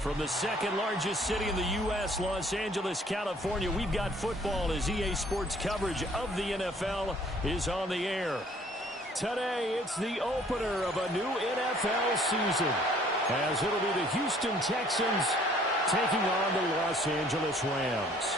From the second largest city in the U.S., Los Angeles, California, we've got football as EA Sports coverage of the NFL is on the air. Today, it's the opener of a new NFL season, as it'll be the Houston Texans taking on the Los Angeles Rams.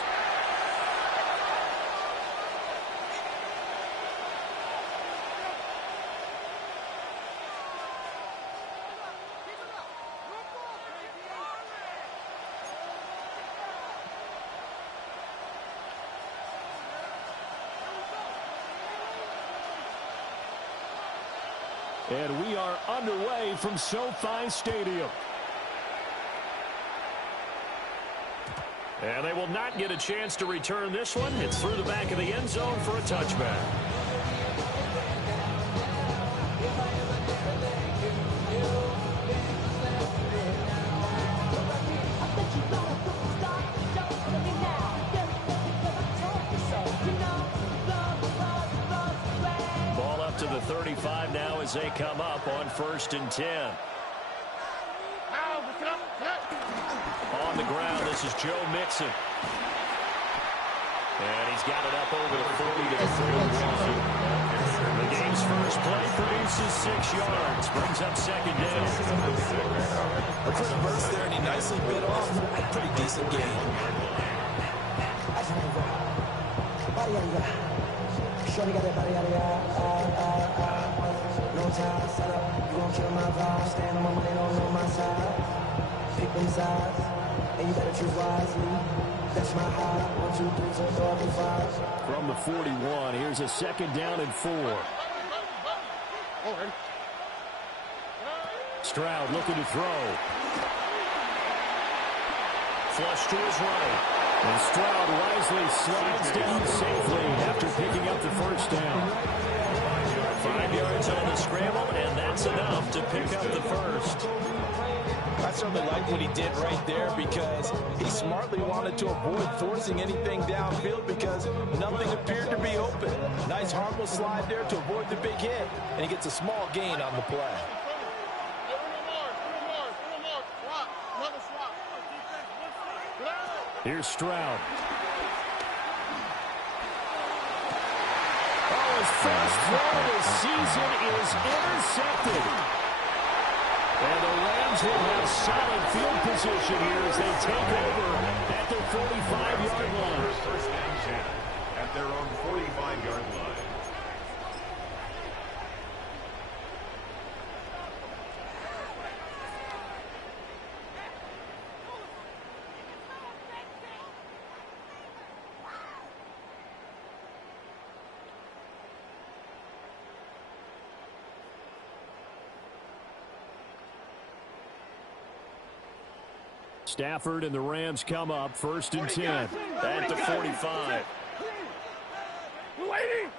And we are underway from SoFi Stadium. And they will not get a chance to return this one. It's through the back of the end zone for a touchback. To the 35 now as they come up on 1st and 10. On the ground, this is Joe Mixon. And he's got it up over the 40 to the 31. The game's first play produces 6 yards. Brings up second down. Look for the burst there, and he nicely bit off a pretty decent game. Shorty got that body out of no time, set up, you gon' kill my vibe. Stand on my money, don't know my side. Pick them sides, and you better choose wisely. That's my high, 1, 2, 3, 4, 5. From the 41, here's a second down and 4. Stroud looking to throw. Flush to his right. And Stroud wisely slides down safely after picking up the first down. 5 yards on the scramble, and that's enough to pick up the first. I certainly like what he did right there because he smartly wanted to avoid forcing anything downfield because nothing appeared to be open. Nice harmless slide there to avoid the big hit, and he gets a small gain on the play. Here's Stroud. Oh, his first throw of the season is intercepted. And the Rams will have solid field position here as they take over at their 45-yard line. First down chance at their own 45-yard line. Stafford and the Rams come up 1st and 10 at the 45. Waiting.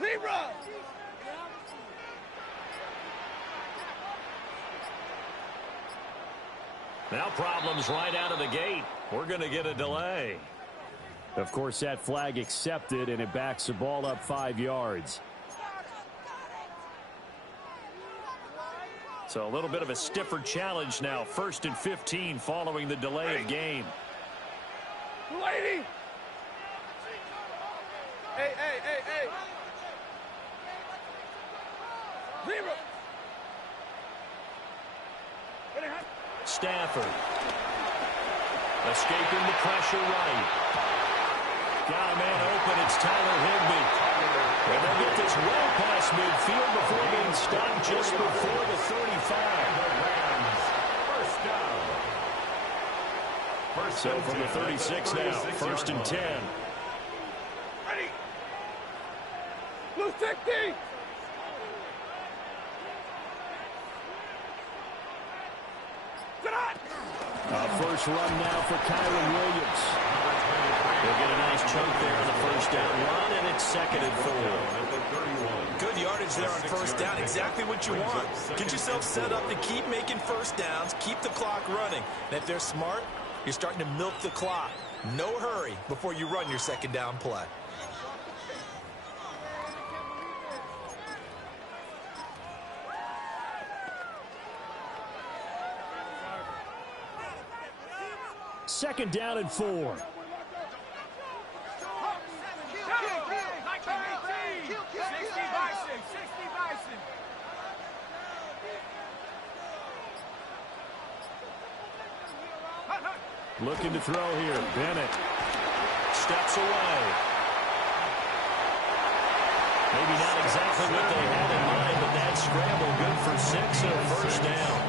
Zebra. Now problems right out of the gate. We're going to get a delay. Of course, that flag accepted, and it backs the ball up 5 yards. So a little bit of a stiffer challenge now. 1st and 15 following the delay of game. Lady. Hey. Zebra. Stafford. Escaping the pressure right. Got a man open. It's Tyler Higbee. And they'll get this well past midfield before being stopped just before the 35. First down. So from the 36 now, 1st and 10. Ready. Blue 60. First run now for Kyron Williams. They'll get a nice chunk there on the first down run, and it's 2nd and 4. Good yardage there on first down. Exactly what you want. Get yourself set up to keep making first downs, keep the clock running. And if they're smart, you're starting to milk the clock. No hurry before you run your 2nd down play. Second down and 4. Looking to throw here. Bennett steps away. Maybe not exactly what they had in mind, but that scramble good for 6 and a first down.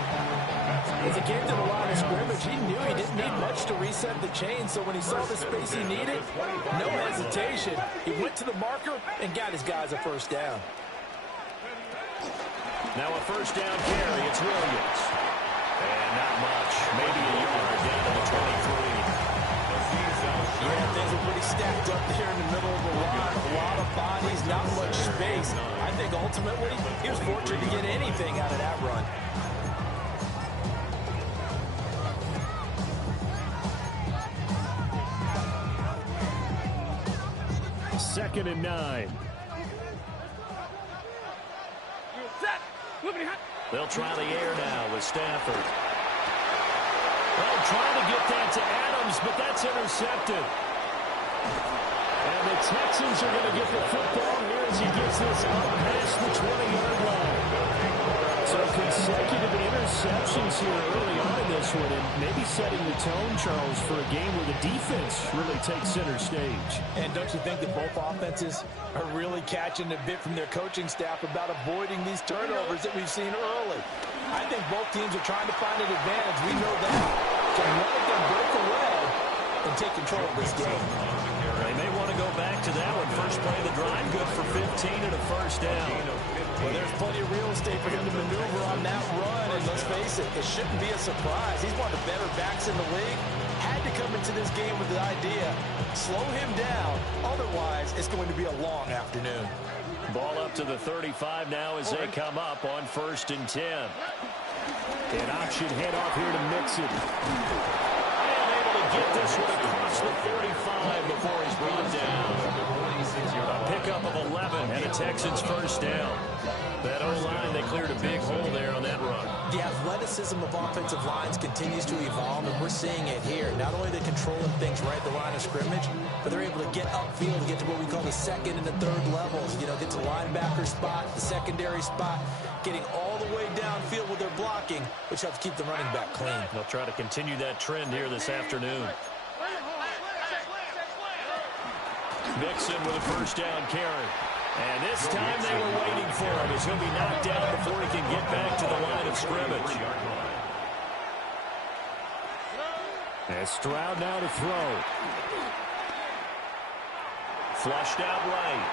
As he came to the line of scrimmage, he knew he didn't need much to reset the chain, so when he saw the space he needed, no hesitation. He went to the marker and got his guys a first down. Now a first down carry. It's Williams. And not much. Maybe a yard down to the 23. Yeah, things are pretty stacked up there in the middle of the line. A lot of bodies, not much space. I think ultimately he was fortunate to get anything out of that run. Second and 9. They'll try the air now with Stafford. Well, trying to get that to Adams, but that's intercepted. And the Texans are going to get the football here as he gets this up past the 20-yard line. So consecutive interceptions here early on in this one, and maybe setting the tone, Charles, for a game where the defense really takes center stage. And don't you think that both offenses are really catching a bit from their coaching staff about avoiding these turnovers that we've seen early? I think both teams are trying to find an advantage. We know that. So one of them break away and take control of this game. They may want to go back to that one. First play of the drive, good for 15 and a first down. Well, there's plenty of real estate for him to maneuver on that run, and let's face it, it shouldn't be a surprise. He's one of the better backs in the league. Had to come into this game with the idea, slow him down, otherwise it's going to be a long afternoon. Ball up to the 35 now as they come up on 1st and 10. An option handoff here to Mixon. And able to get this one across the 45 before he's brought down. A pickup of 11 and a Texans first down. That O-line, they cleared a big hole there on that run. The athleticism of offensive lines continues to evolve, and we're seeing it here. Not only are they controlling things right at the line of scrimmage, but they're able to get upfield and get to what we call the 2nd and the 3rd levels. You know, get to linebacker spot, the secondary spot, getting all the way downfield with their blocking, which helps keep the running back clean. They'll try to continue that trend here this afternoon. Mixon with a first down carry. And this time they were waiting for him as he'll be knocked down before he can get back to the line of scrimmage. And Stroud now to throw. Flushed out right.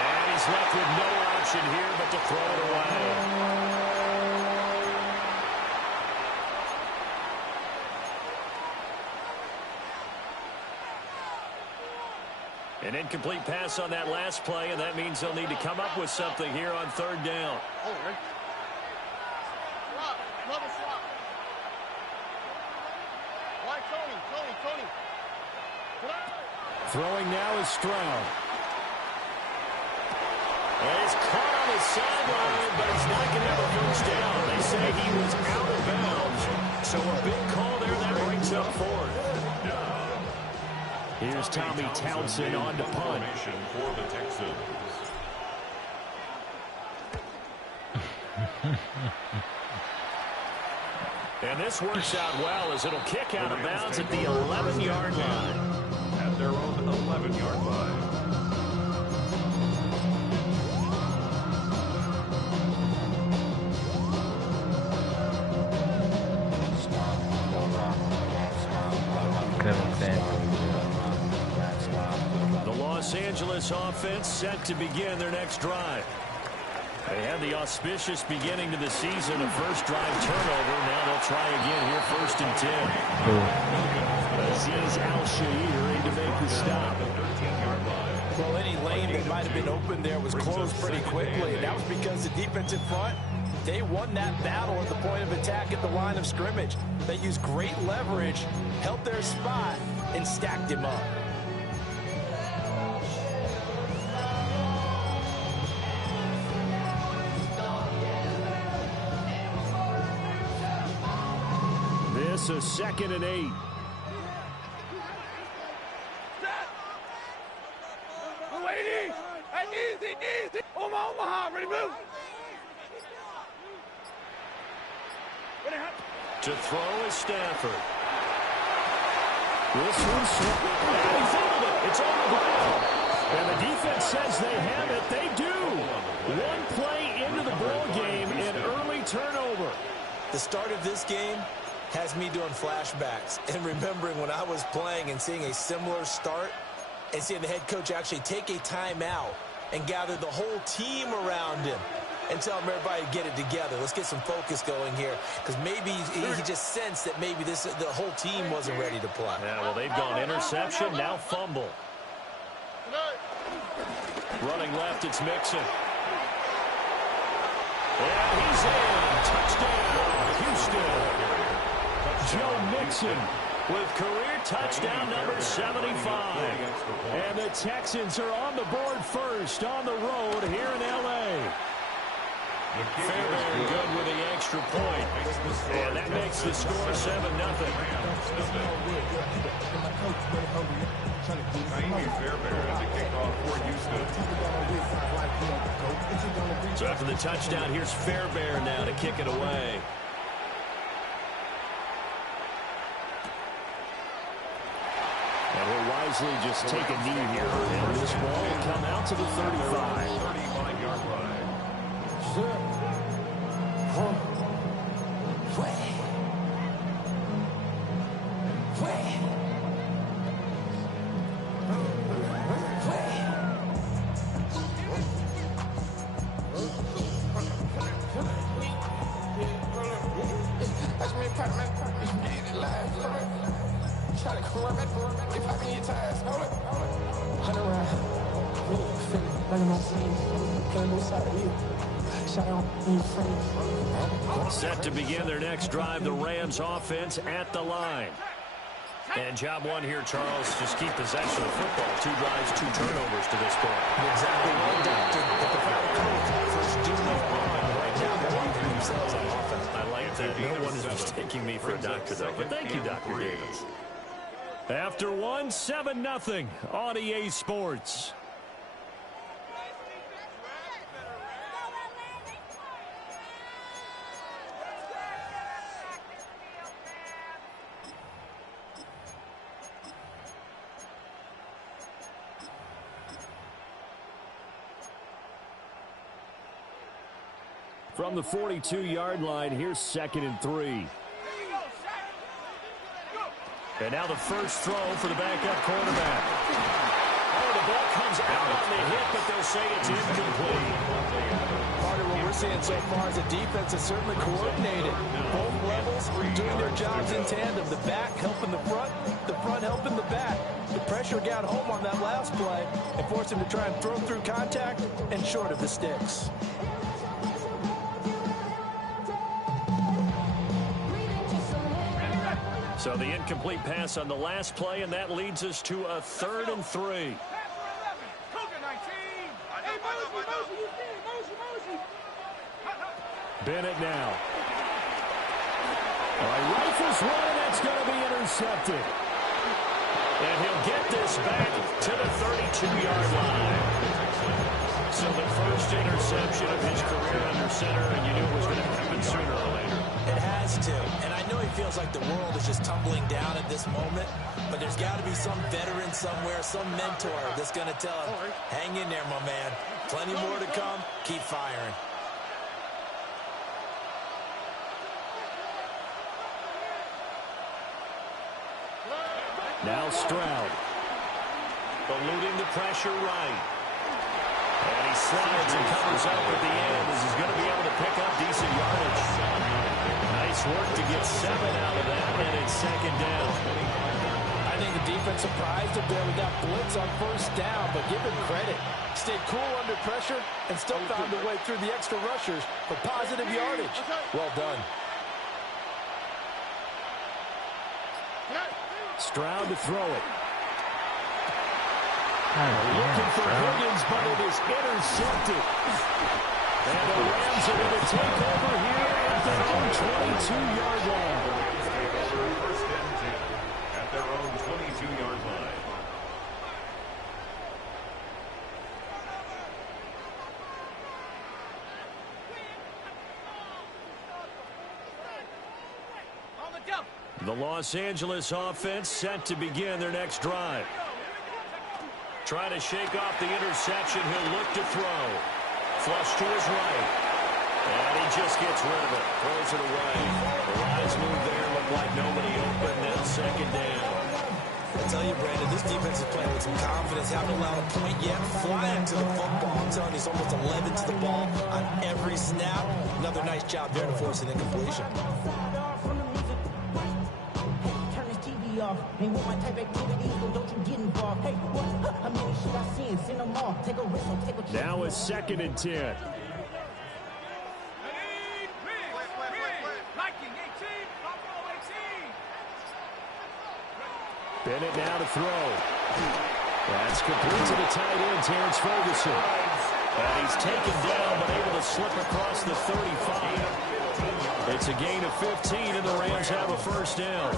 And he's left with no option here but to throw it away. An incomplete pass on that last play, and that means they'll need to come up with something here on 3rd down. Throwing now is Stroud. And he's caught on the sideline, but he's not going to have a first down. They say he was out of bounds. So a big call there that brings up 4th. Here's Tommy Townsend on to punt. For the Texans. And this works out well as it'll kick out of bounds at the 11-yard line. At their own 11-yard line. The Los Angeles offense set to begin their next drive. They had the auspicious beginning to the season, a first drive turnover. Now they'll try again here, 1st and 10. Aziz Al-Shahir in to make the stop. Well, any lane that might have been open there was closed pretty quickly, and that was because the defensive front, they won that battle at the point of attack at the line of scrimmage. They used great leverage, held their spot, and stacked him up. This is 2nd and 8. Lady, easy. Omaha, ready, move. To throw is Stafford. This one's and he fumbled it. It's on the ground. And the defense says they have it. They do. One play into the ball game, an early turnover. The start of this game has me doing flashbacks and remembering when I was playing and seeing a similar start and seeing the head coach actually take a timeout and gather the whole team around him and tell him everybody to get it together. Let's get some focus going here, because maybe he just sensed that maybe the whole team wasn't ready to play. Yeah, well, they've gone interception, now fumble. Running left, it's Mixon. And he's in. Touchdown, Houston. Joe Mixon with career touchdown number 75. And the Texans are on the board first on the road here in L.A. Fairbairn good with the extra point. And that makes the score 7-0. So after the touchdown, here's Fairbairn now to kick it away. And he'll wisely just take a knee here. And this ball will come out to the 35. 35-yard line. Set to begin their next drive, the Rams offense at the line. And job one here, Charles, just keep possession of football. 2 drives, 2 turnovers to this point. Exactly right, Doctor. First do no harm. Right now, they're leaving themselves on offense. I like that. No one is mistaking me for a doctor, though. But thank you, Dr. Davis. After 1, 7-0 on EA Sports. From the 42-yard line, here's 2nd and 3. And now the first throw for the backup quarterback. Oh, the ball comes out on the hit, but they'll say it's incomplete. Part of what we're seeing so far is the defense is certainly coordinated. Both levels doing their jobs in tandem. The back helping the front helping the back. The pressure got home on that last play and forced him to try and throw through contact and short of the sticks. So the incomplete pass on the last play, and that leads us to a 3rd and 3. Bennett now. All right, rifles one, that's going to be intercepted. And he'll get this back to the 32-yard line. So the first interception of his career under center, and you knew it was going to happen sooner or later. It has to. And I know he feels like the world is just tumbling down at this moment, but there's got to be some veteran somewhere, some mentor that's going to tell him, hang in there, my man. Plenty more to come. Keep firing. Now Stroud. Eluding the pressure right. And he slides and covers up at the end. This is going to be able to pick up decent yardage. Nice work to get 7 out of that, and it's second down. I think the defense surprised him there with that blitz on first down, but give him credit. Stayed cool under pressure and still found a way through the extra rushers for positive yardage. Well done. Stroud to throw it. Looking for Higgins, but it is intercepted. And the Rams are going to take over here at their own 22-yard line. First and 10 at their own 22-yard line. The Los Angeles offense set to begin their next drive. Trying to shake off the interception. He'll look to throw. Flush to his right. And he just gets rid of it. Throws it away. The rise move there looked like nobody open. Now second down. I tell you, Brandon, this defense is playing with some confidence. Haven't allowed a point yet. Flying to the football. I'm telling you, it's almost 11 to the ball on every snap. Another nice job there to force an incompletion. Ain't with my type activities, so don't you get involved. Hey, what? How many should I see and send them off? Take a risk, take a chance. Now it's second and 10. Bennett now to throw. That's complete to the tight end, Terrence Ferguson. And he's taken down, but able to slip across the 35. It's a gain of 15, and the Rams have a first down.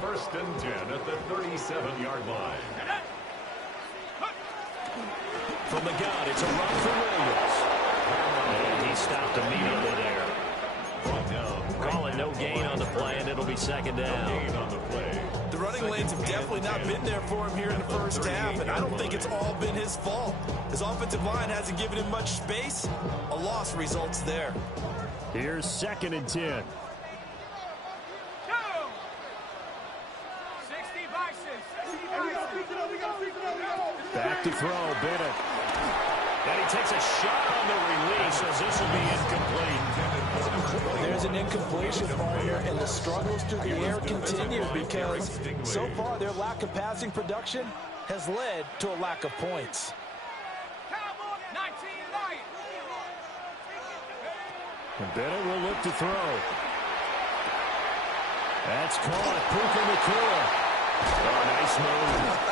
First and 10 at the 37-yard line. From the gun, it's a run for Williams. And he stopped immediately there. Calling no gain on the play, and it'll be second down. The running lanes have definitely not been there for him here in the first half, and I don't think it's all been his fault. His offensive line hasn't given him much space. A loss results there. Here's second and 10. Back to throw, Bennett. And he takes a shot on the release, as this will be incomplete. There's an incompletion ball here, and the struggles through the air continue because so far their lack of passing production has led to a lack of points. And Bennett will look to throw. That's caught. Puka Nacua. Oh, nice move.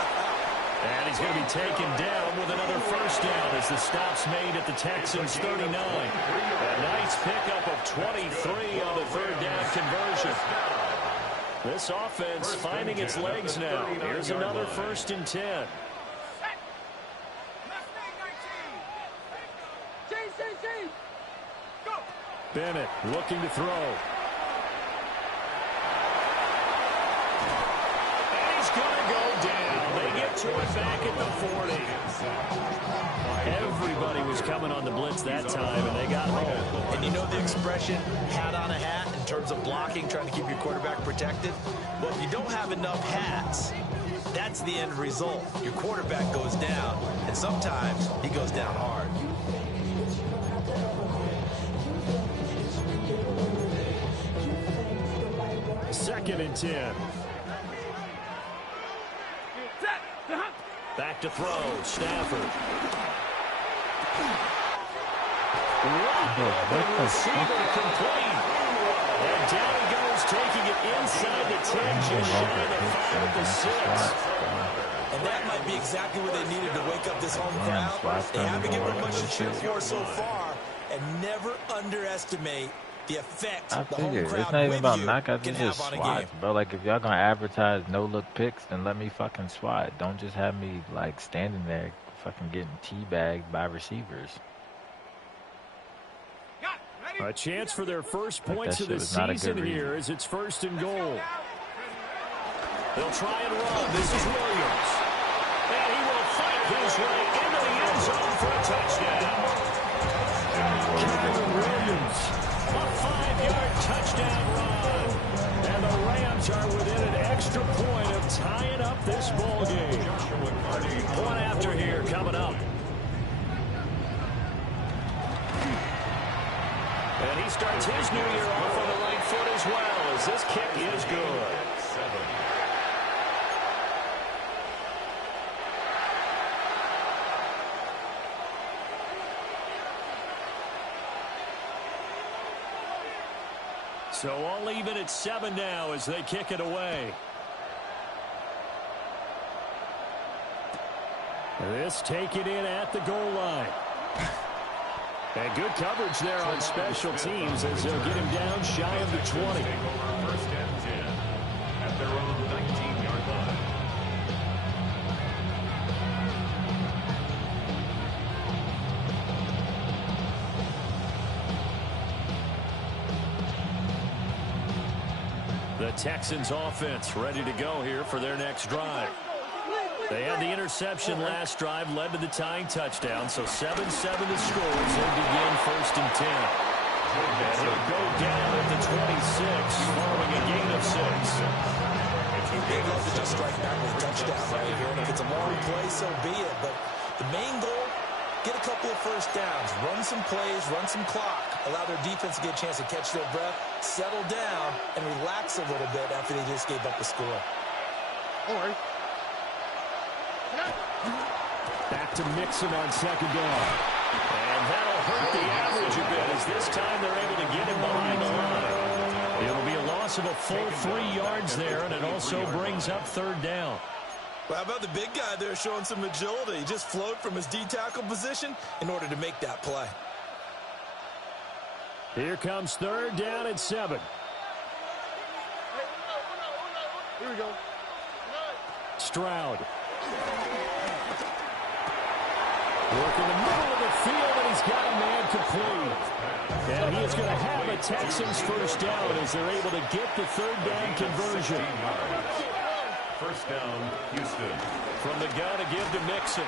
And he's going to be taken down with another first down as the stop's made at the Texans' 39. A nice pickup of 23 on the third down conversion. This offense finding its legs now. Here's another first and 10. Bennett looking to throw. And he's going to go down. They get to it back at the 40. Everybody was coming on the blitz that time, and they got home. And you know the expression, hat on a hat, in terms of blocking, trying to keep your quarterback protected? Well, if you don't have enough hats, that's the end result. Your quarterback goes down, and sometimes he goes down hard. Second and 10. Back to throw. Stafford. Receiver complete. And down he goes, taking it inside the 10, just shy of the 5 at the 6. And that might be exactly what they needed to wake up this home crowd. They haven't given them much to cheer for so far, and never underestimate the effect the home crowd it's not even about with knockouts, you it's can just have on a game. swats, bro. Like, if y'all gonna advertise no-look picks, then let me fucking swat. Don't just have me, like, standing there fucking getting teabagged by receivers. A chance for their first points Like, of the season here as it's first and goal. They'll try and run. This is Williams. And he will fight his way into the end zone for a touchdown. Kevin Williams, a 5-yard touchdown run. And the Rams are within an extra point of tying up this ball game. Point after here coming up. And he starts his new year off on the right foot as well, as this kick is good. So all even at 7 now as they kick it away. This taken in at the goal line. And good coverage there on special teams as they'll get him down shy of the 20. First and 10 at their own 19-yard line. The Texans offense ready to go here for their next drive. They had the interception last drive, led to the tying touchdown, so 7-7 to score as they begin first and 10. And he'll go down at the 26 following a gain of 6. They'd love to just strike back with a touchdown right here, and if it's a long play, so be it. But the main goal, get a couple of first downs, run some plays, run some clock, allow their defense to get a chance to catch their breath, settle down, and relax a little bit after they just gave up the score. All right. Back to Mixon on second down. And that'll hurt the average a bit as this time they're able to get him behind the line. It'll be a loss of a full 3 yards there, and it also brings up third down. Well, how about the big guy there showing some agility? He just flowed from his D-tackle position in order to make that play. Here comes third down at 7. Here we go. Stroud. Working the middle of the field, and he's got a man complete. And he is going to have a Texans first down as they're able to get the third down conversion. First down, Houston. From the gun to give to Mixon.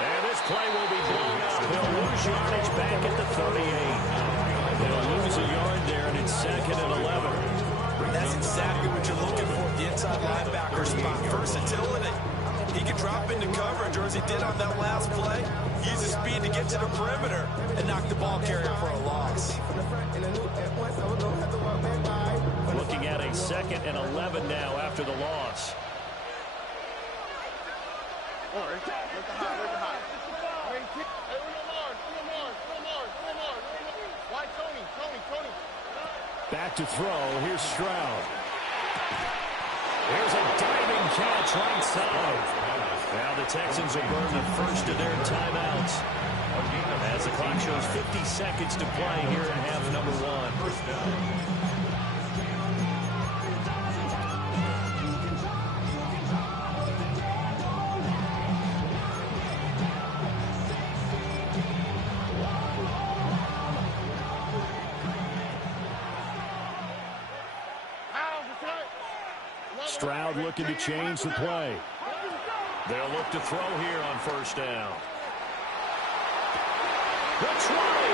And this play will be blown up. They'll lose yardage back at the 38. They'll lose a yard there, and it's second and 11. That's exactly what you're looking for, the inside linebacker spot. Versatility. He can drop into coverage, or as he did on that last play, use his speed to get to the perimeter and knock the ball carrier for a loss. Looking at a second and 11 now after the loss. All right. Let the high. Hey, Omar. Why Tony? Back to throw. Here's Stroud. Here's a diving catch right side. Now the Texans will burn the first of their timeouts. As the clock shows 50 seconds to play here in half number 1. Stroud looking to change the play. They'll look to throw here on first down. The try.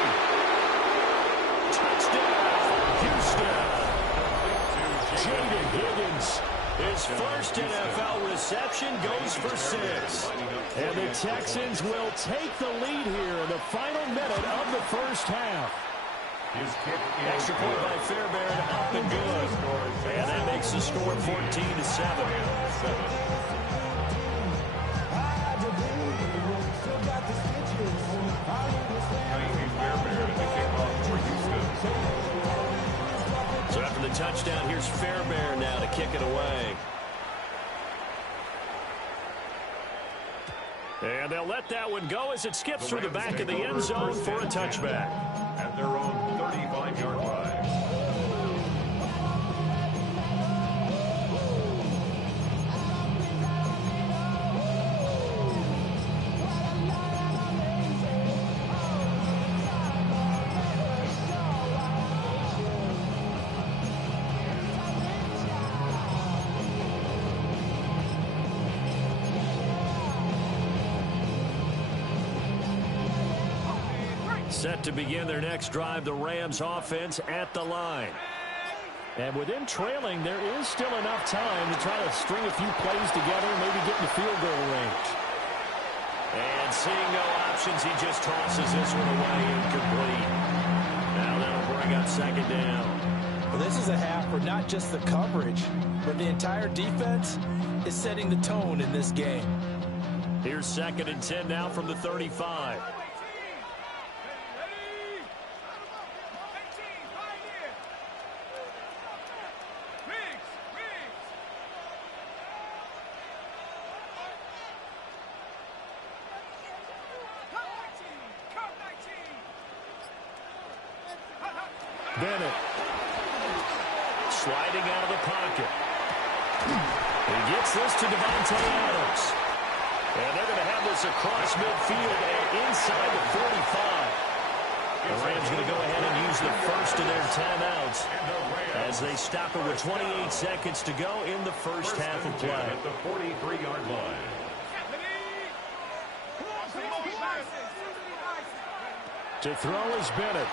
Touchdown, Houston. Jaden Higgins. His first NFL reception goes for 6. And the Texans will take the lead here in the final minute of the first half. Extra point by Fairbairn, up and good. And that makes the score 14-7. So after the touchdown, here's Fairbairn now to kick it away. And they'll let that one go as it skips through the back of the end zone for a touchback. At their own 35-yard line. Set to begin their next drive, the Rams offense at the line. And with him trailing, there is still enough time to try to string a few plays together and maybe get in the field goal range. And seeing no options, he just tosses this one away incomplete. Now that'll bring second down. Well, this is a half where not just the coverage, but the entire defense is setting the tone in this game. Here's 2nd and 10 now from the 35. Bennett sliding out of the pocket. He gets this to Devontae Adams. And they're going to have this across midfield and inside the 45. The Rams going to go ahead and use the first of their timeouts as they stop it with 28 seconds to go in the first half of play. At the 43-yard line. To throw is Bennett.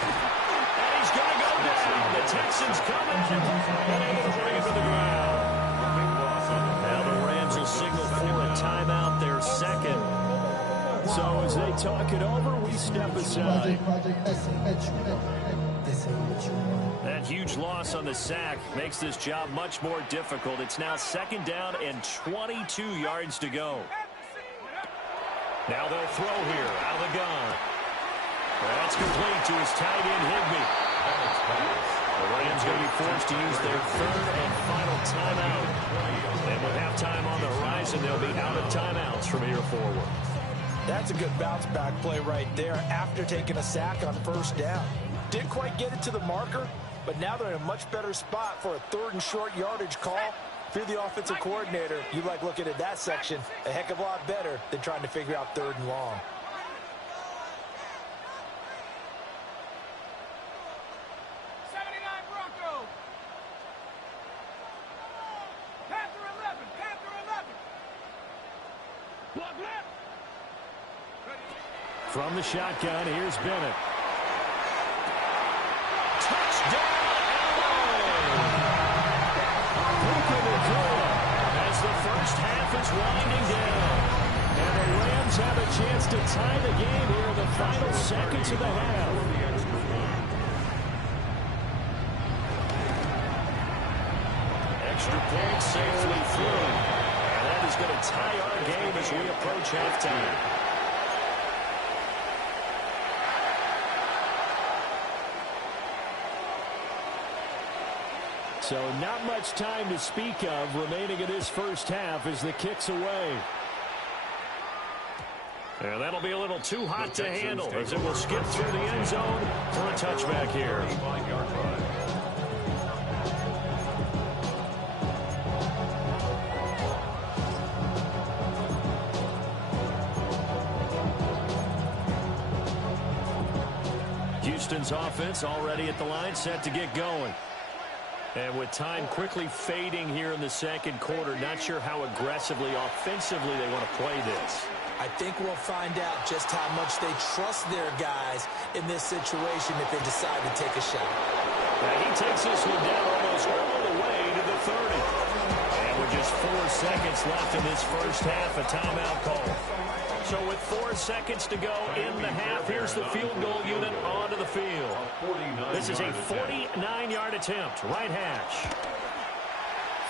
And he's going to go down. The Texans come in and able to bring it to the ground. Now the Rams will signal for a timeout, their second. So as they talk it over, we step aside. That huge loss on the sack makes this job much more difficult. It's now 2nd down and 22 yards to go. Now they'll throw here out of the gun. That's complete to his tight end, Higbee. The Rams going to be forced to use their 3rd and final timeout. And with halftime on the horizon, they'll be out of timeouts from here forward. That's a good bounce-back play right there after taking a sack on 1st down. Didn't quite get it to the marker, but now they're in a much better spot for a 3rd and short yardage call. If you're the offensive coordinator, you like looking at that section a heck of a lot better than trying to figure out 3rd and long. From the shotgun, here's Bennett. Touchdown, as the first half is winding down. And the Rams have a chance to tie the game here in the final seconds of the half. Extra point safely through. And that is going to tie our game as we approach halftime. So not much time to speak of remaining in this first half as the kick's away. And that'll be a little too hot to handle as it will skip through the end zone for a touchback here. Houston's offense already at the line, set to get going. And with time quickly fading here in the second quarter, not sure how aggressively, offensively they want to play this. I think we'll find out just how much they trust their guys in this situation if they decide to take a shot. Now he takes this one down almost all the way to the 30. And with just 4 seconds left in this first half, a timeout call. So with 4 seconds to go in the half, here's the field goal unit onto the field. This is a 49-yard attempt, right hash.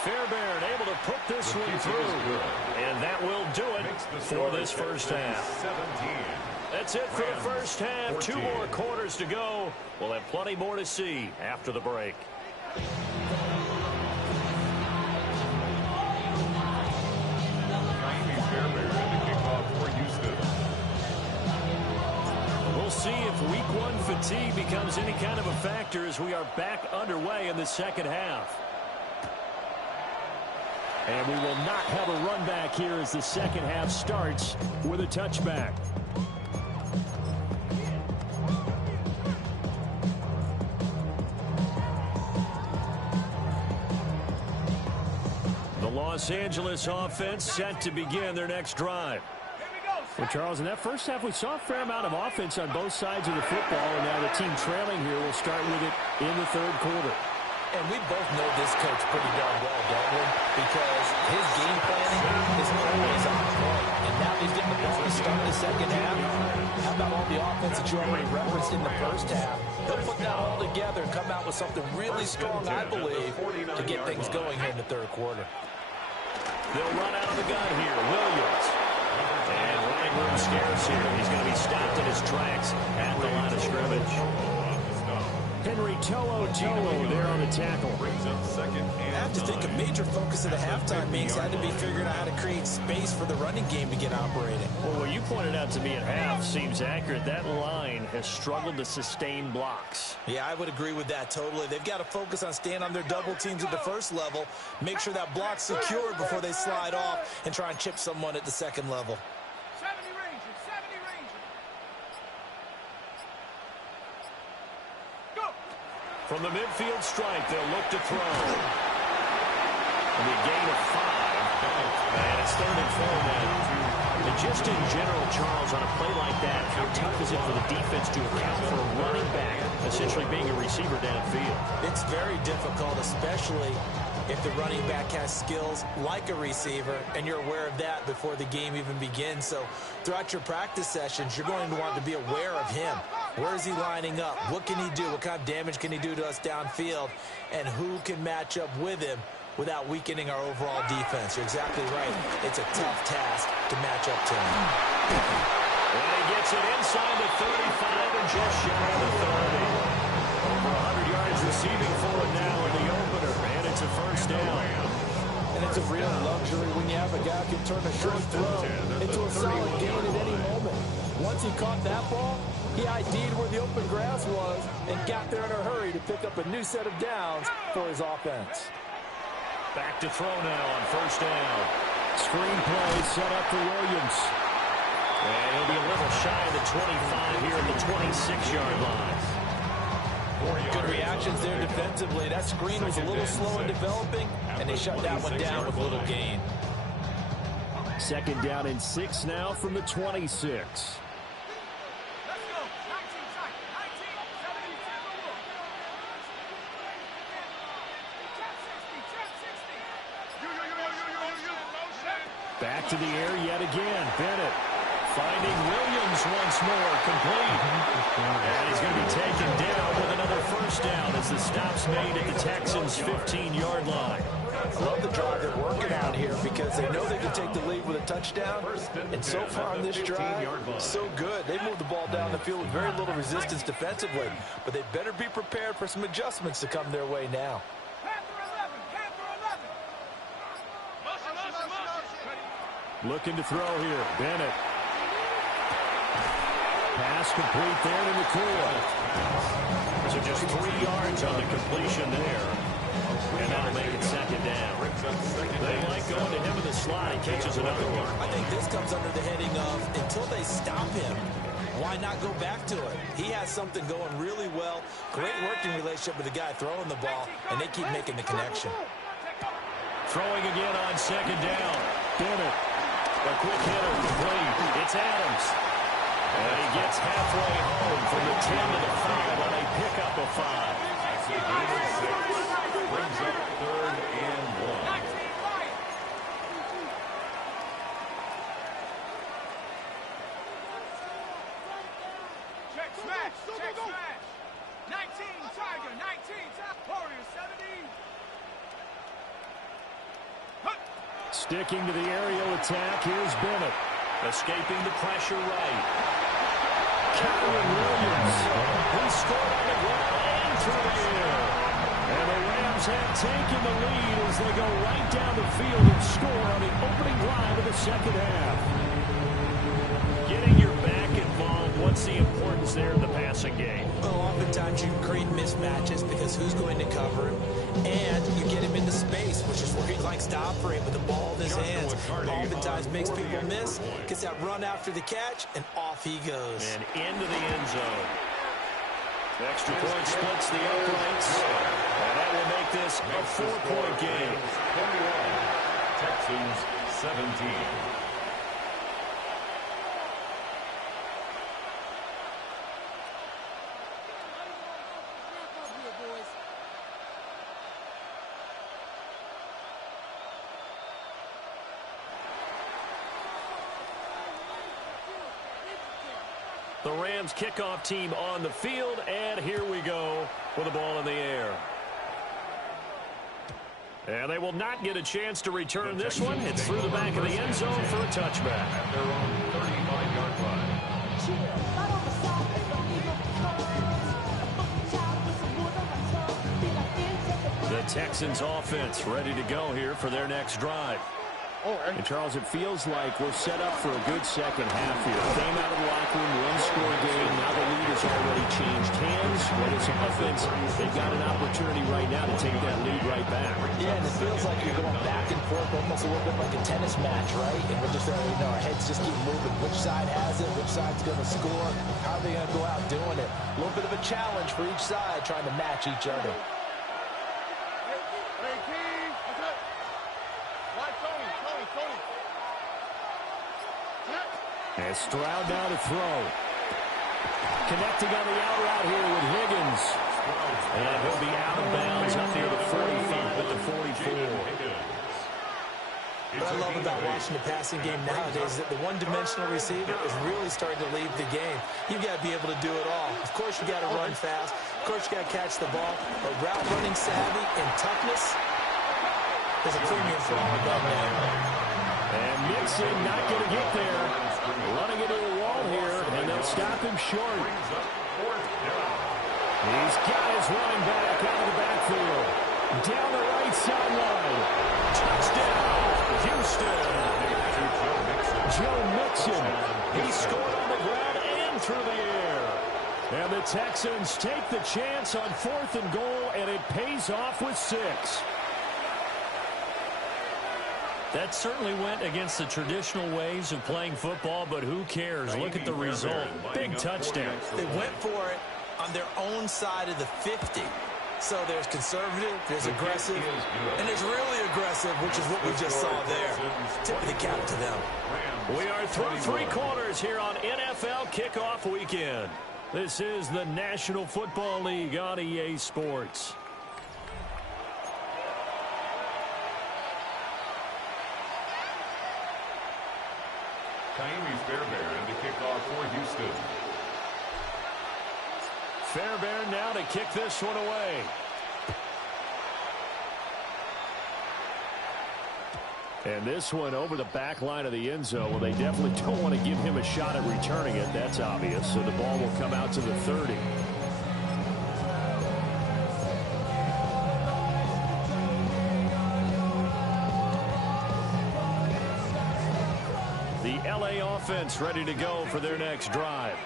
Fairbairn able to put this one through. And that will do it for this first half. That's it for the first half. 2 more quarters to go. We'll have plenty more to see after the break. We'll see if week 1 fatigue becomes any kind of a factor as we are back underway in the second half. And we will not have a run back here as the second half starts with a touchback. The Los Angeles offense set to begin their next drive. Well, Charles, in that first half, we saw a fair amount of offense on both sides of the football, and now the team trailing here will start with it in the third quarter. And we both know this coach pretty darn well, don't we? Because his game planning is always on point. And now he's getting the ball to start the second half. How about all the offense that you already referenced in the first half? He'll put that all together and come out with something really strong, I believe, to get things going here in the third quarter. They'll run out of the gun here. Williams. And running room scarce here. He's going to be stopped in his tracks at the line of scrimmage. Henry To'o there on the tackle. I have to think a major focus of the halftime meetings had to be figuring out how to create space for the running game to get operating. Well, what you pointed out to me at half seems accurate. That line has struggled to sustain blocks. Yeah, I would agree with that totally. They've got to focus on staying on their double teams at the first level, make sure that block's secured before they slide off and try and chip someone at the second level. 70 Rangers, 70 Rangers. Go! From the midfield stripe, they'll look to throw. It'll be a gain of 5. And it's 3rd and 4 now. And just in general, Charles, on a play like that, how tough is it for the defense to account for a running back essentially being a receiver downfield? It's very difficult, especially if the running back has skills like a receiver, and you're aware of that before the game even begins. So throughout your practice sessions, you're going to want to be aware of him. Where is he lining up? What can he do? What kind of damage can he do to us downfield? And who can match up with him without weakening our overall defense? You're exactly right. It's a tough task to match up to him. And he gets it inside the 35 and just shy of the 30. Over 100 yards receiving for him now in the opener. And it's a first down. And it's a real luxury when you have a guy who can turn a short throw into a solid gain at any moment. Once he caught that ball, he ID'd where the open grass was and got there in a hurry to pick up a new set of downs for his offense. Back to throw now on first down. Screen play set up for Williams. And he'll be a little shy of the 25 here at the 26-yard line. Good reactions there defensively. That screen was a little slow in developing, and they shut that one down with a little gain. 2nd down and 6 now from the 26. Let's go. 19 tight. 19. 72. Trap 60. Trap 60. You. Back to the air yet again. Bennett finding Williams once more, complete. And he's going to be taken down with another first down as the stop's made at the Texans' 15-yard line. I love the drive they're working out here because they know they can take the lead with a touchdown. And so far on this drive, so good. They moved the ball down the field with very little resistance defensively. But they better be prepared for some adjustments to come their way now. Looking to throw here. Bennett. Pass complete there to McCoy. So just 3 yards on the completion there. And that'll make it 2nd down. They like going to him in the slot. He catches another one. I think this comes under the heading of until they stop him, why not go back to it? He has something going really well. Great working relationship with the guy throwing the ball, and they keep making the connection. Throwing again on 2nd down. Bennett. A quick hitter complete. It's Adams. And he gets halfway home from the 10 to the 5 on a pickup of 5. Brings up 3rd and 1. Check smash. Check smash. 19 Tiger. 19 Warrior 70. Sticking to the aerial attack, here's Bennett. Escaping the pressure right. Kyron Williams. He scored on the ground and through the air. And the Rams have taken the lead as they go right down the field and score on the opening drive of the 2nd half. Getting your back involved, what's the importance there in the passing game? Well, oftentimes you create mismatches because who's going to cover him, and you get him into space, which is where he likes to operate with the ball in his hands. Oftentimes makes people miss, gets that run after the catch, and off he goes. And into the end zone. The extra point splits the uprights, and that will make this a 4-point game. 21, Texans 17. The Rams kickoff team on the field, and here we go with the ball in the air. And they will not get a chance to return this one. It's through the back of the end zone for a touchback. At their own 35-yard line. The Texans offense ready to go here for their next drive. And Charles, it feels like we're set up for a good second half here. Came out of the locker room, one-score game. Now the lead has already changed hands. What is offense? They've got an opportunity right now to take that lead right back. Yeah, and it feels like you're going back and forth, almost a little bit like a tennis match, right? And we're just, our heads just keep moving. Which side has it? Which side's going to score? How are they going to go out doing it? A little bit of a challenge for each side, trying to match each other. And Stroud now to throw. Connecting on the out route here with Higgins. And he'll be out of bounds up near the 45 at the 44. What I love about watching the passing game nowadays is that the one-dimensional receiver is really starting to lead the game. You've got to be able to do it all. Of course, you got to run fast. Of course, you got to catch the ball. But route running savvy and toughness is a premium for all of them now. And Mixon not going to get there. Running into a wall here, and they'll stop him short. He's got his running back out of the backfield. Down the right sideline. Touchdown, Houston. Joe Mixon. He scored on the ground and through the air. And the Texans take the chance on 4th and goal, and it pays off with 6. That certainly went against the traditional ways of playing football, but who cares? Look at the result. Big touchdown. They went for it on their own side of the 50. So there's conservative, there's aggressive, and there's really aggressive, which is what we just saw there. Tip of the cap to them. We are through 3 quarters here on NFL Kickoff Weekend. This is the National Football League on EA Sports. Fairbairn to kick off for Houston. Fairbairn now to kick this one away. And this one over the back line of the end zone. Well, they definitely don't want to give him a shot at returning it. That's obvious. So the ball will come out to the 30. Offense ready to go for their next drive.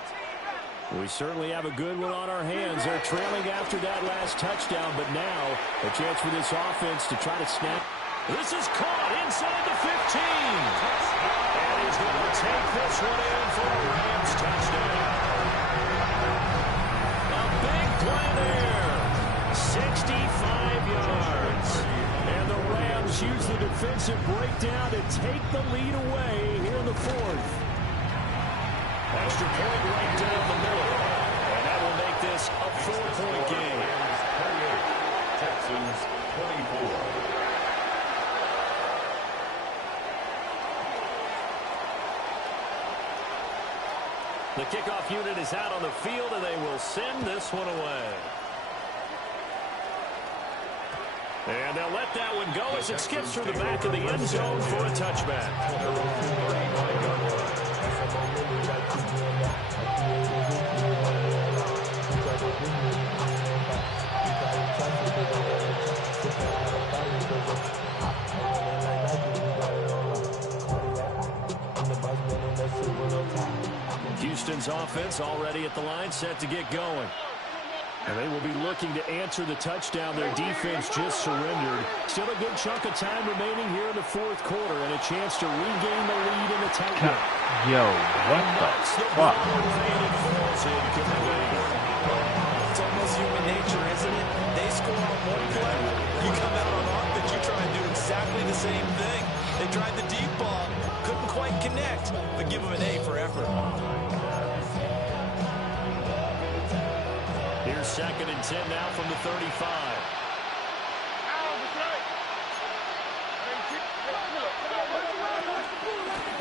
We certainly have a good one on our hands. They're trailing after that last touchdown, but now a chance for this offense to try to snap. This is caught inside the 15. And he's going to take this one in for a Rams touchdown. A big play there. 65 yards. And the Rams use the defensive breakdown to take the lead away here in the 4th. Extra point right down the middle. And that will make this a 4-point game. Texans 24. The kickoff unit is out on the field, and they will send this one away. And they'll let that one go as it skips through the back of the end zone for a touchback. Houston's offense already at the line, set to get going. And they will be looking to answer the touchdown their defense just surrendered. Still a good chunk of time remaining here in the 4th quarter and a chance to regain the lead in the tight end. Yo, what the fuck? It's almost human nature, isn't it? They score on one play. You come out on offense, you try and do exactly the same thing. They tried the deep ball, couldn't quite connect, but give them an A for effort. Here's 2nd and 10 now from the 35.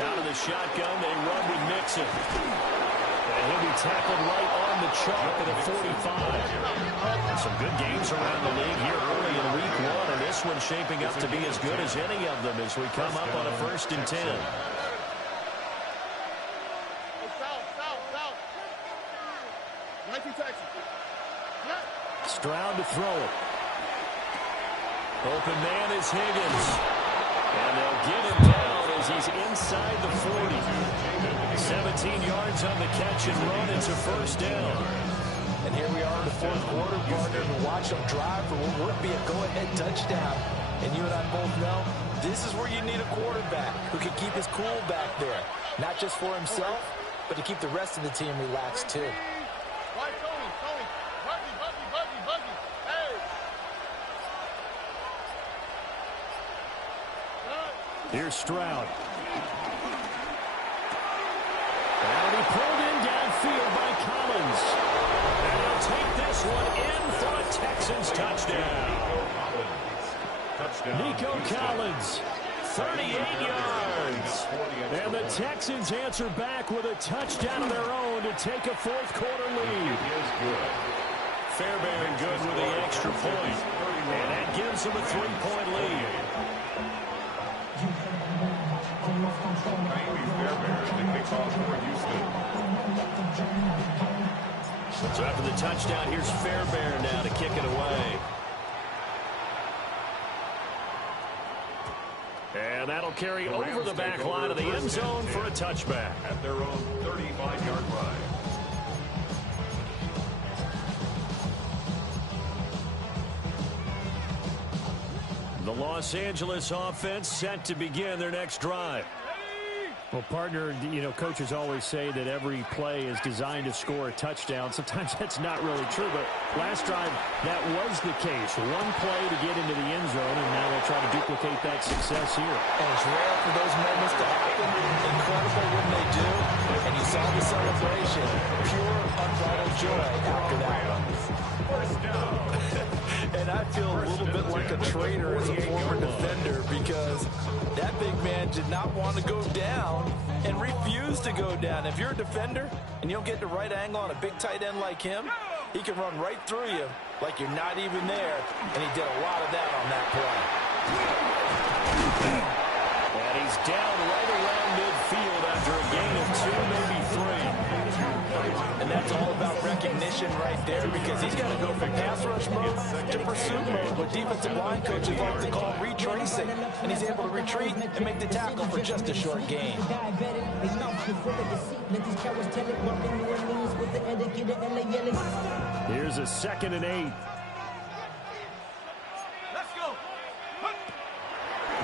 Out of the shotgun, they run with Mixon. And And he'll be tackled right on the chalk at the 45. Some good games around the league here early in week 1, and this one's shaping up to be as good as any of them as we come up on a 1st and 10. Stroud to throw it. Open man is Higgins. And they'll get him down as he's inside the 40. 17 yards on the catch and run. It's a 1st down. And here we are in the 4th quarter, partner, to watch them drive for what would be a go-ahead touchdown. And you and I both know this is where you need a quarterback who can keep his cool back there. Not just for himself, but to keep the rest of the team relaxed too. Here's Stroud. And he pulled in downfield by Collins. And he'll take this one in for a Texans touchdown. Nico Collins, 38 yards. And the Texans answer back with a touchdown of their own to take a 4th quarter lead. Fairbairn good with the extra point. And that gives them a 3-point lead. So after the touchdown, here's Fairbairn now to kick it away. And that'll carry over the back line of the end zone for a touchback. At their own 35-yard line. The Los Angeles offense set to begin their next drive. Well, partner, you know, coaches always say that every play is designed to score a touchdown. Sometimes that's not really true, but last drive, that was the case. One play to get into the end zone, and now they'll try to duplicate that success here. And it's rare for those moments to happen. Incredible when they do. And you saw the celebration. Pure, unbridled joy after that one. And I feel a little bit like a traitor as a former defender because that big man did not want to go down and refused to go down. If you're a defender and you don't get the right angle on a big tight end like him, he can run right through you like you're not even there. And he did a lot of that on that play. And he's down right around midfield after a gain of 2, maybe 3. And that's all about recognition right there because he's got to go from pass rush mode to pursuit mode, what defensive line coaches like to call retracing. And he's able to retreat and make the tackle for just a short gain. Here's a 2nd and 8.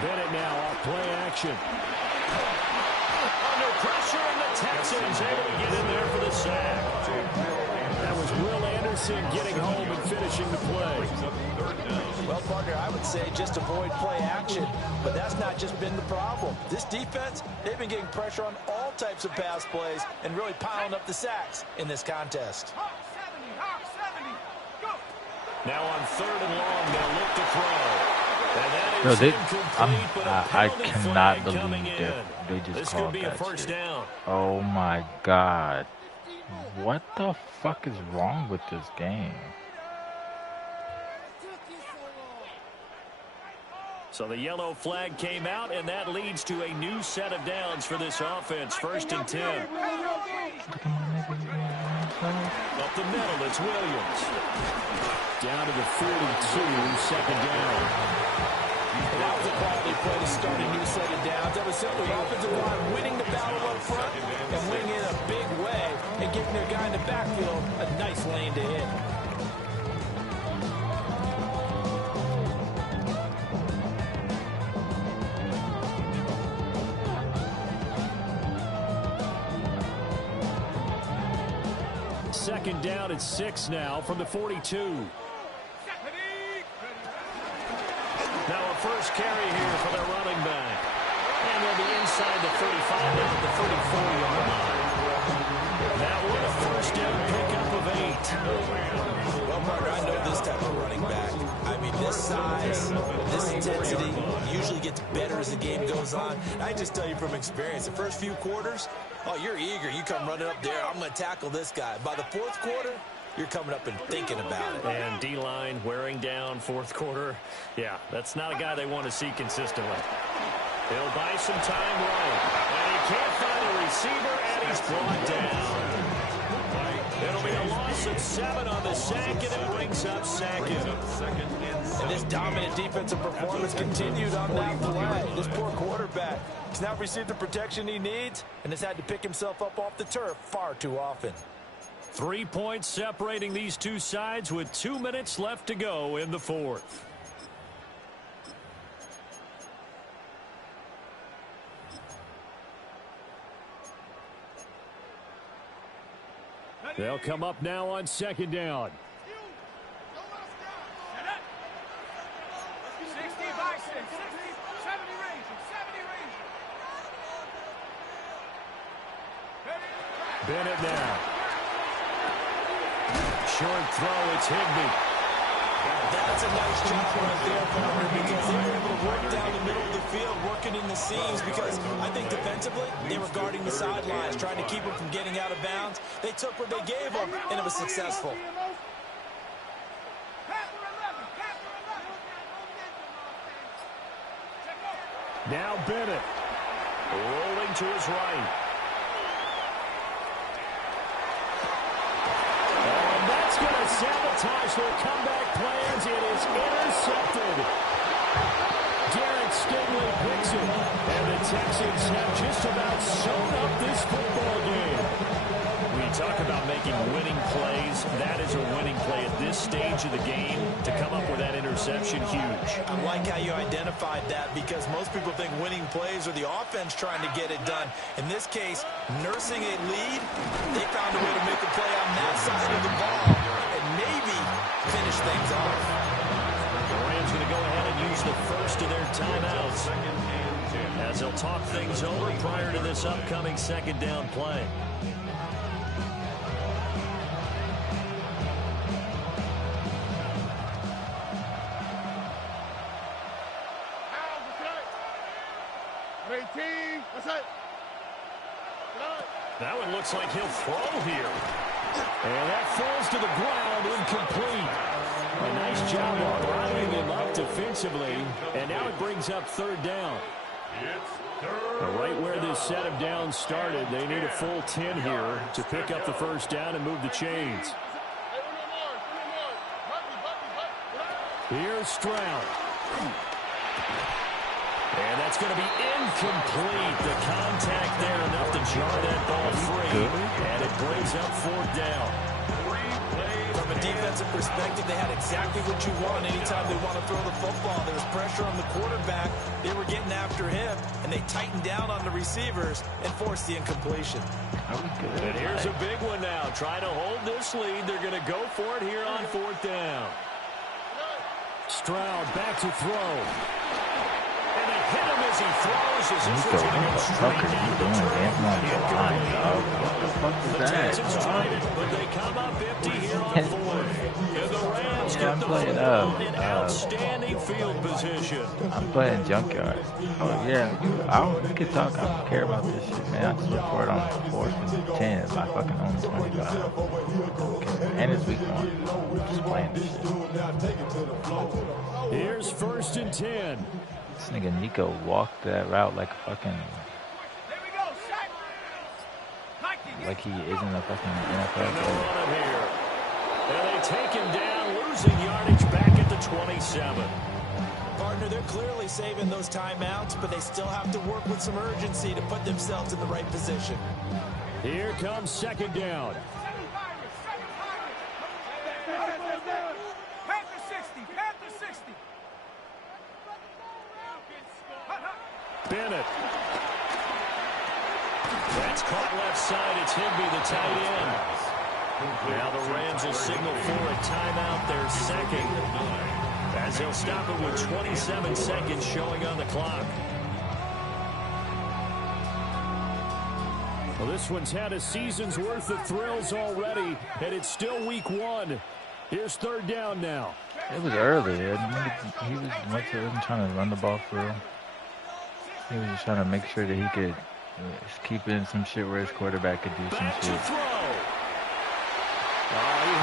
Bennett now off play action. Under pressure, and the Texans able to get in there for the sack. That was Will Anderson getting home and finishing the play. Well, partner, I would say just avoid play action, but that's not just been the problem. This defense, they've been getting pressure on all types of pass plays and really piling up the sacks in this contest. Now on 3rd and long, they'll look to throw. No, I cannot believe that they just this called could be that a 1st shit. down. Oh my God. What the fuck is wrong with this game? So the yellow flag came out, and that leads to a new set of downs for this offense. 1st and 10. Up the middle, it's Williams. Down to the 42, 2nd down. And that was a quality play to start a new set of downs. That was simply the offensive line winning the battle up front and winning in a big way and giving their guy in the backfield a nice lane to hit. Second down at 6 now from the 42. Now a first carry here for their running back. And they'll be inside the 35 down at the 34-yard line. That was a 1st down pickup of 8. Well, partner, I know this type of running back. I mean, this size, this intensity, usually usually gets better as the game goes on. And I just tell you from experience, the first few quarters, oh, you're eager. You come running up there, I'm going to tackle this guy. By the fourth quarter, you're coming up and thinking about it. And D-line wearing down fourth quarter. Yeah, that's not a guy they want to see consistently. He'll buy some time right. And he can't find a receiver, and he's brought down. It'll be a loss of 7 on the sack, and it brings up second. And this dominant defensive performance continued on that play. This poor quarterback has not received the protection he needs and has had to pick himself up off the turf far too often. 3 points separating these two sides with 2 minutes left to go in the fourth. They'll come up now on second down. 65, 60, 70 range, 70 range. Bennett now. Short throw, it's Higbee. That's a nice job right there, partner, because they were able to work down the middle of the field, working in the seams, because I think defensively, they were guarding the sidelines, trying to keep them from getting out of bounds. They took what they gave them, and it was successful. Now Bennett. Rolling to his right. And that's going to sabotage their comeback plans. It is intercepted. Derek Stingley picks it. And the Texans have just about sewn up this football game. We talk about making winning plays. That is a winning play at this stage of the game. To come up with that interception, huge. I like how you identified that, because most people think winning plays are the offense trying to get it done. In this case, nursing a lead, they found a way to make a play on that side of the ball and maybe finish things off. The Rams going to go ahead and use the first of their timeouts as they'll talk things over prior to this upcoming second down play. That one looks like he'll throw here. And that falls to the ground, incomplete. A nice job of lining him up defensively. And now it brings up third down. Right where this set of downs started, they need a full 10 here to pick up the first down and move the chains. Here's Stroud. And that's going to be incomplete. The contact there enough to jar that ball free. And it brings up fourth down. From a defensive perspective, they had exactly what you want anytime they want to throw the football. There was pressure on the quarterback. They were getting after him, and they tightened down on the receivers and forced the incompletion. And here's a big one now. Trying to hold this lead. They're going to go for it here on fourth down. Stroud back to throw. And they hit him as he throws. As this one's going to go straight down the turf. The Texans tried it, but they come up empty here on fourth. And the Rams get the football in outstanding field position. I'm playing Junkyard. Oh, yeah. You can talk. I don't care about this shit, man. I just report on 4th and 10 if I fucking own 25. Okay. And it's week 1. I'm just playing this shit. Here's 1st and 10. This nigga Nico walked that route like a fucking... Like he isn't a fucking NFL player. And they take him down, losing yardage back at the 27. Partner, they're clearly saving those timeouts, but they still have to work with some urgency to put themselves in the right position. Here comes second down. Bennett. That's caught left side. It's Higbee, the tight end. Now the Rams will signal for a timeout, their second, as they'll stop it with 27 seconds showing on the clock. Well, this one's had a season's worth of thrills already, and it's still week 1. Here's third down now. It was early. He wasn't trying to run the ball through. He was just trying to make sure that he could keep in some shit where his quarterback could do some shit.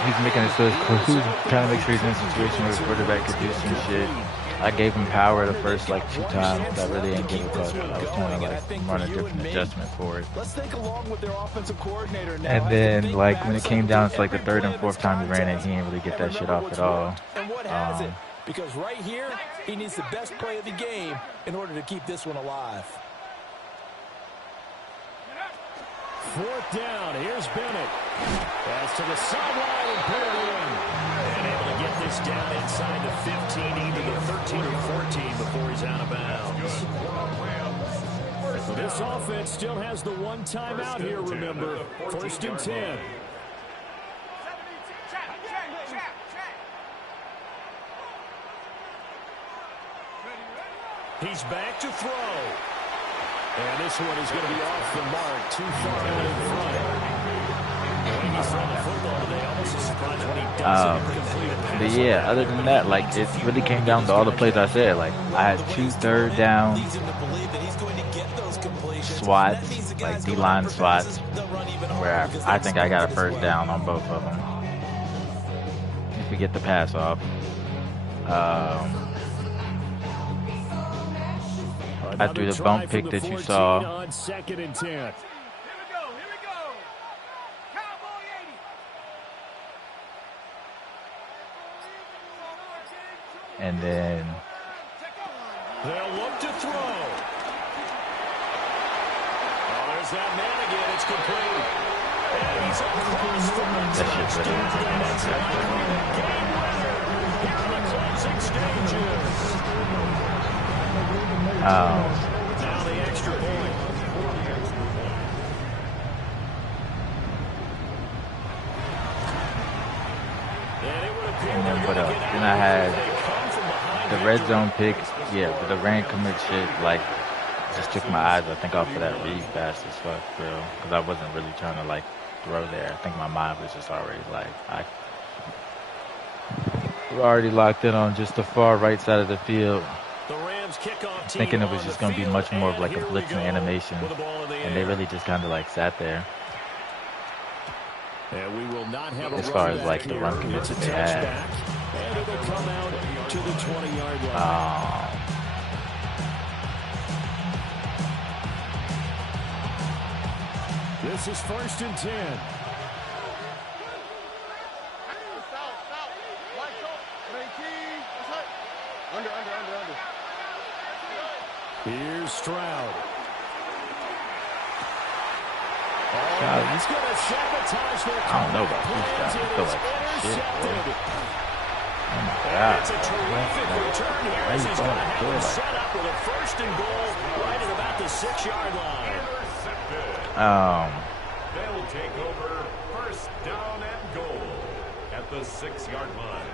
He's making it so he's trying to make sure he's in a situation where his quarterback could do some shit. I gave him power the first like 2 times. I really didn't give a fuck. I was trying to like run a different adjustment for it. Let's think along with their offensive coordinator now. And then like when it came down to like the 3rd and 4th time he ran it, he didn't really get that shit off at all. And what has it? Because right here, he needs the best play of the game in order to keep this one alive. 4th down. Here's Bennett. Pass to the sideline and put it in. And able to get this down inside the 15, either the 13 or 14 before he's out of bounds. This offense still has the 1 timeout here, remember. 1st and 10. He's back to throw. And this one is going to be off the mark, too far out in front. When he's throwing the football today, almost a surprise when he doesn't complete a pass. But yeah, other than that, like it really came down to all the plays I said. Like I had 2 3rd down swats, like D-line swats, where I think I got a 1st down on both of them. If we get the pass off. I threw the bump pick that you saw. On 2nd and 10. Here we go. Cowboy 80. And then They'll look to throw. Oh, there's that man again. It's complete. And he's across from the touchdown. Game winner here in the closing stages. Now the extra point. And then what else? Then I had the red zone pick. Yeah, but the rain commit shit, like, just took my eyes, I think, off of that read fast as fuck, bro. Because I wasn't really trying to, like, throw there. I think my mind was just already, like, we're already locked in on just the far right side of the field. Thinking it was just going to be much more of like a blitzing animation. And they really just kind of like sat there. And we will not have as far as like the run commits that they had. And it'll come out to the 20-yard line. This is 1st and 10. Here's Stroud. He's going to sabotage their I don't know about this guy. I feel like shit, boy. Oh my God. It's a terrific return here as he's going to have it set up with a 1st and goal right at about the 6-yard line. They'll take over 1st down and goal at the 6-yard line.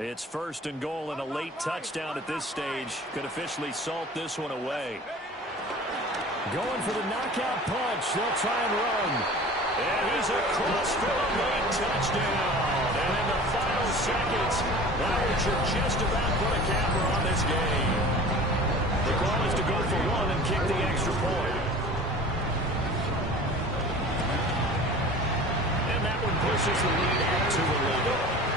It's 1st and goal and a late touchdown at this stage. Could officially salt this one away. Going for the knockout punch. They'll try and run. And he's across for a late touchdown. And in the final seconds, Lions should just about put a capper on this game. The call is to go for 1 and kick the extra point. And that one pushes the lead up to 11.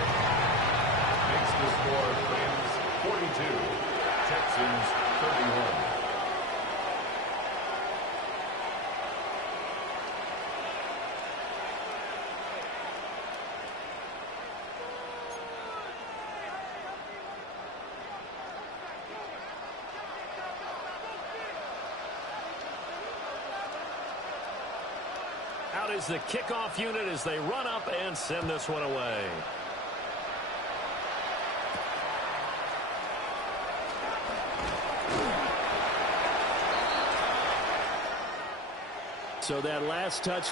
The score, Rams 42, Texans 31. Out is the kickoff unit as they run up and send this one away. So that last touch